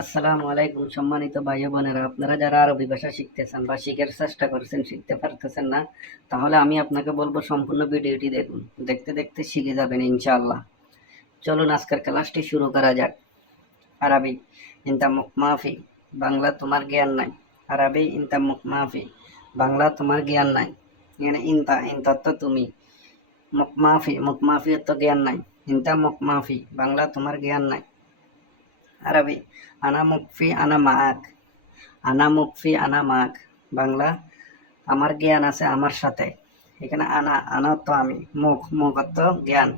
আসসালামু আলাইকুম সম্মানিত ভাই ও বোনেরা, আপনারা যারা আরবি ভাষা শিখতেছেন বা শিখার চেষ্টা করছেন, শিখতে পারতেছেন না, তাহলে আমি আপনাকে বলবো সম্পূর্ণ ভিডিওটি দেখুন। দেখতে দেখতে শিখে যাবেন ইনশাআল্লাহ। চলুন আজকের ক্লাসটি শুরু করা যাক। আরবি ইনতা মুখ মাফি, বাংলা তোমার জ্ঞান নাই। আরবি ইনতা মুখ মাফি, বাংলা তোমার জ্ঞান নাই। এখানে ইনতা ইনতা তো তুমি, মুখ মাফি তো জ্ঞান নাই। ইনতা মুখ মাফি, বাংলা তোমার জ্ঞান নাই। আরবি আনা মুকফি আনা মাক, আনা মুকফি আনা মাক, বাংলা আমার জ্ঞান আছে আমার সাথে। এখানে আনা আনা তো আমি, মুখ মুখ অর্থ জ্ঞান,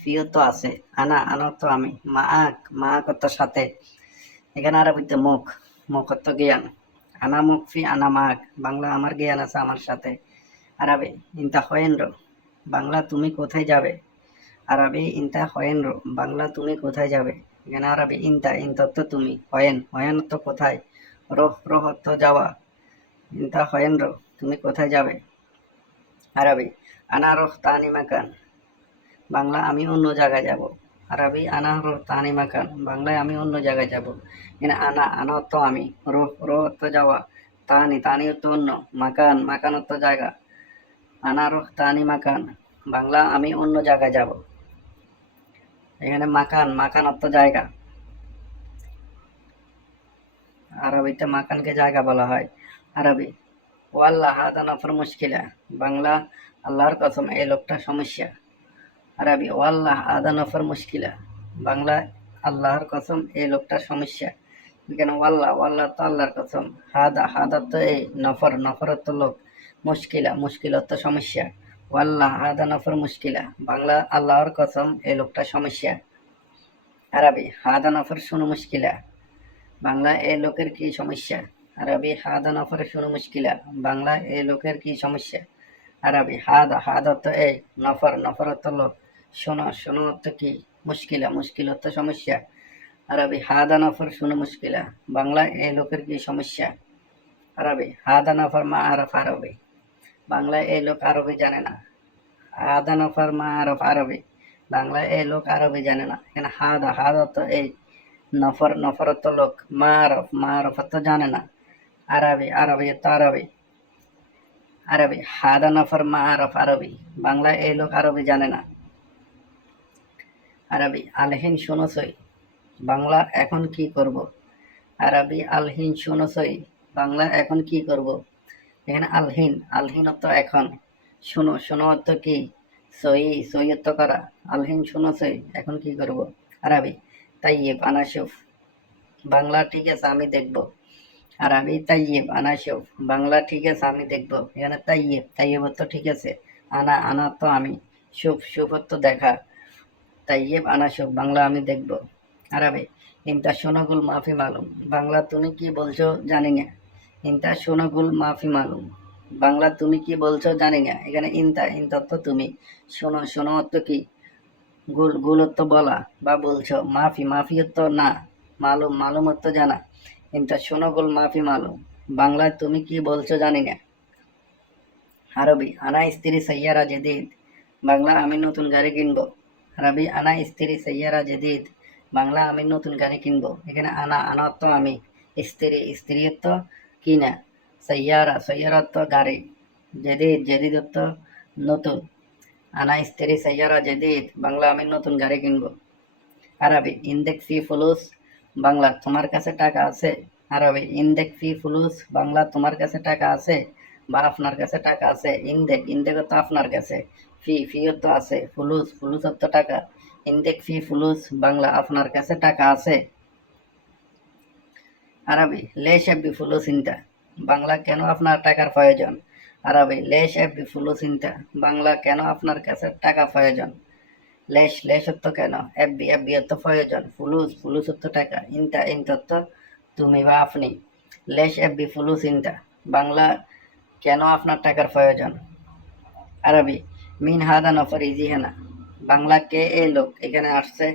ফিও তো আছে, আনা আনা তো আমি, মাক মাক অর্থ সাথে। এখানে আরবিতে মুখ মুখ অর্থ জ্ঞান, আনা মুকফি আনা মাক, বাংলা আমার জ্ঞান আছে আমার সাথে। আরবি ইনতা হয়েন্দ্র, বাংলা তুমি কোথায় যাবে। আরবি ইনতা হয়েন্দ্র, বাংলা তুমি কোথায় যাবে। এখানে আরবি ইনতা ইনতা অর্থ তুমি, হয়েন হয়েন অর্থ কোথায়, রোহ রোহ অর্থ যাওয়া, ইনতা হয়েন্দ্র তুমি কোথায় যাবে। আরবি আনা রোহ তানি মাকান, বাংলা আমি অন্য জায়গায় যাব। আরবি আনা রোহ তানি মাকান, বাংলায় আমি অন্য জায়গায় যাব। এখানে আনা আনা অর্থ আমি, রোহ রোহ অর্থ যাওয়া, তানি তানি অর্থ অন্য, মাকান মাকান অর্থ জায়গা। আনা রোহ তানি মাকান, বাংলা আমি অন্য জায়গায় যাব। এখানে মাকান মাকান অর্থ জায়গা, আরবিতে মাকানকে জায়গা বলা হয়। আরবি ওয়াল্লাহ হাদা নফর মুশকিলা, বাংলা আল্লাহর কসম এই লোকটা সমস্যা। আরবি ওয়াল্লাহ হাদা নফর মুশকিলা, বাংলা আল্লাহর কসম এই লোকটা সমস্যা। এখানে ওয়াল্লাহ ওয়াল্লাহ তো আল্লাহর কসম, হাদা হাদা তো এই, নফর নফর তো লোক, মুশকিলা মুশকিল তো সমস্যা। ওয়াল্লাহ হাদা নফর মুশকিলা, বাংলা আল্লাহর কসম এই লোকটা সমস্যা। আরবি হাদা নফর শুনো মুশকিলা, বাংলা এ লোকের কি সমস্যা। আরবি হাদা নফর শুনো মুশকিলা, বাংলা এ লোকের কি সমস্যা। আরবি হাদা হাদা তো এই, নফর নফর তো লোক, শোনো শোনো অর্থ কি, মুশকিলা মুশকিল অর্থ সমস্যা। আরবি হাদা নফর শুনো মুশকিলা, বাংলা এ লোকের কি সমস্যা। আরবি হাদা নফর মা আরফ আরবি, বাংলা এই লোক আরবি জানে না। হাদা নফর মা আরফ আরবি, বাংলা এই লোক আরবি জানে না। এখানে হাদা হাদা তো এই, নফর নফর তো লোক, মা আরফ তো জানে না। আরবি আরবি তো আরবি। আরবি হাদা নফর মা আরফ আরবি, বাংলা এই লোক আরবি জানে না। আরবি আলহিন শুনছই, বাংলা এখন কি করব। আরবি আলহিন শুনছই, বাংলা এখন কি করব। এখানে আলহিন আলহিন অর্থ এখন, শুনো শুনো অর্থ কি, সই সই অর্থ করা, আলহিন শুনছই এখন কি করব। আরবি তাইয়েব আনাসুফ, বাংলা ঠিক আছে আমি দেখব। আরবি তাইয়েব আনাসুফ, বাংলা ঠিক আছে আমি দেখব। এখানে তাইয়েব তাইয়েব অর্থ ঠিক আছে, আনা আনা তো আমি, শুভ শুভ অর্থ দেখা, তাইয়েব আনাসুফ বাংলা আমি দেখব। আরবি ইনতা শোনগুল মাফি মালুম, বাংলা তুমি কি বলছো জানি না। ইনতা শোনগুল মাফি মালুম, বাংলা তুমি কি বলছো জানি না। এখানে ইনতা ইনতা অর্থ তুমি, শোনো শোনো অর্থ কি, গুল গুল অর্থ বলা বা বলছো, মাফি মাফি অর্থ না, মালুম মালুম অর্থ জানা। ইনতা শোনগুল মাফি মালুম, বাংলায় তুমি কি বলছো জানি না। আরবি আনা স্ত্রী সাইয়ারা জেদিদ, বাংলা আমি নতুন গাড়ি কিনবো। আরবি আনা স্ত্রী সাইয়ারা জেদিদ, বাংলা আমি নতুন গাড়ি কিনবো। এখানে আনা আনা তো আমি, স্ত্রী স্ত্রী তো কিনা, সাইয়ারা সাইয়ারা তো গাড়ি, জেদিদ জেদিদ তো নতুন। আনা স্ত্রী সাইয়ারা জেদিদ, বাংলা আমি নতুন গাড়ি কিনবো। আরবি ইনদেক ফি ফুলুস, বাংলা তোমার কাছে টাকা আছে। আরবি ইনদেক ফি ফুলুস, বাংলা তোমার কাছে টাকা আছে বা আপনার কাছে টাকা আছে। ইনদেক ইনদেক তো আপনার কাছে, ফি ফি তো আছে, ফুলুস ফুলুস তো টাকা। ইনদেক ফি ফুলুস, বাংলা আপনার কাছে টাকা আছে। আরবি লেশ বি ফুলুস ইনতা, বাংলা কেন আপনার টাকার প্রয়োজন। আরবি লেশ বি ফুলুস ইনতা, বাংলা কেন আপনার কাছে টাকা প্রয়োজন। লেশ লেশ অর্থ কেন, এফবি এফবি অর্থ প্রয়োজন, ফুলুস ফুলুস অর্থ টাকা, ইনতা ইনতা অর্থ তুমি বা আপনি। লেশ এফবি ফুলুস ইনতা, বাংলা কেন আপনার টাকার প্রয়োজন। আরবি মিন হাদা নফর ইজিহানা, বাংলা কে এ লোক এখানে আসছে।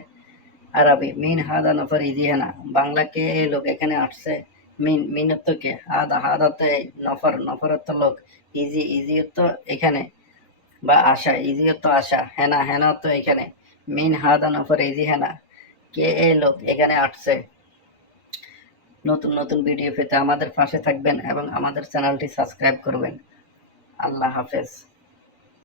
আরবি মিন হাদা নফর ইজিহানা, বাংলা কে এ লোক এখানে আসছে। মিন মিন অর্থ কে, হাদা হাদা অর্থ এই, নফর নফর অর্থ লোক, ইজি ইজি অর্থ এখানে বা আশা, ইজি অর্থ আশা, হেনা হেনা অর্থ এখানে। মিন হাদা নফর ইজি হেনা, কে এ লোক এখানে আসছে। নতুন নতুন ভিডিও পেতে আমাদের পাশে থাকবেন এবং আমাদের চ্যানেলটি সাবস্ক্রাইব করবেন। আল্লাহ হাফেজ।